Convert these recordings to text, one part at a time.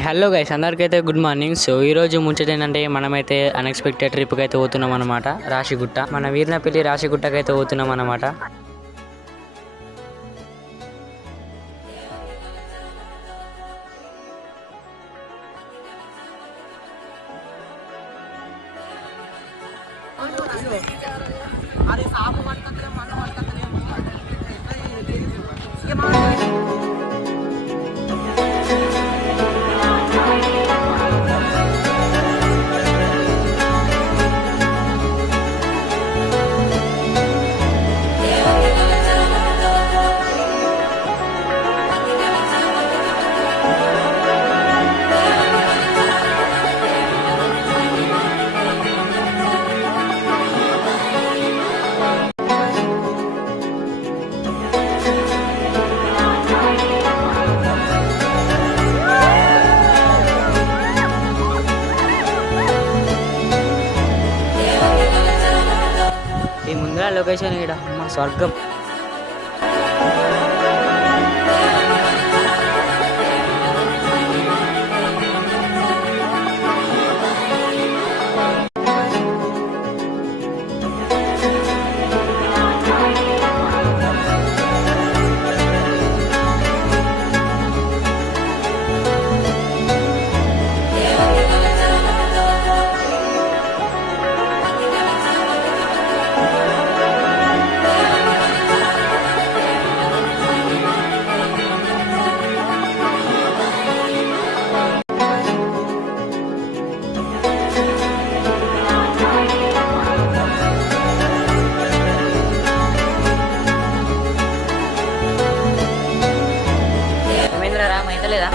Hello guys, అందరికైతే good morning. So ఈ రోజు ముచ్చట ఏంటంటే మనమైతే అన్ఎక్స్పెక్టెడ్ ట్రిప్కి అయితే పోతున్నాం అనమాట. రాశిగుట్ట, మన వీరినపల్లి రాశిగుట్టకి అయితే పోతున్నాం అనమాట. ఈ ముందర లొకేషన్ ఇక్కడ మా స్వర్గం. లేదా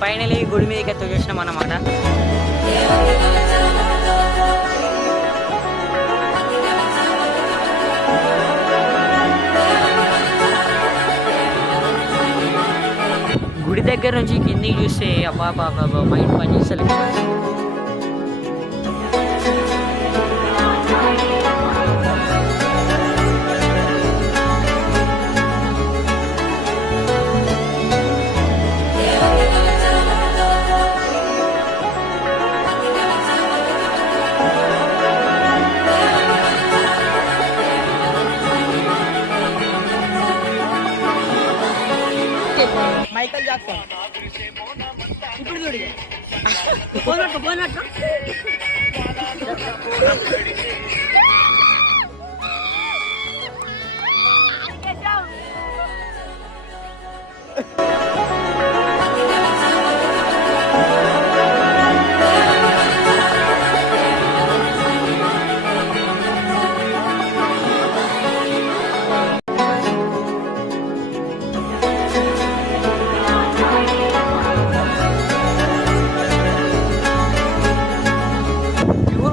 ఫైనలీ గుడి మీదకి అయితే వచ్చేసినాం అన్నమాట. గుడి దగ్గర నుంచి కిందికి చూస్తే అబ్బా బాబా మైండ్ పని చేస్తలేదు. మైకల్ జాక్సన్ ఇప్పుడు చూడు పోనట్టు పోనట్టు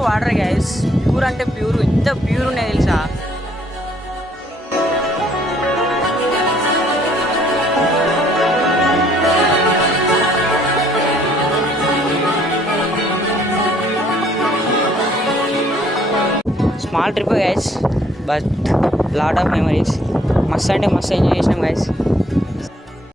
వాటర్ గ్యాస్ ప్యూర్ అంటే ప్యూర్, ఎంత ప్యూర్ ఉన్నాయి తెలుసా. Small trip guys, but lot of memories. మస్త్ అంటే మస్త్ ఎంజాయ్ చేసినాం గైస్.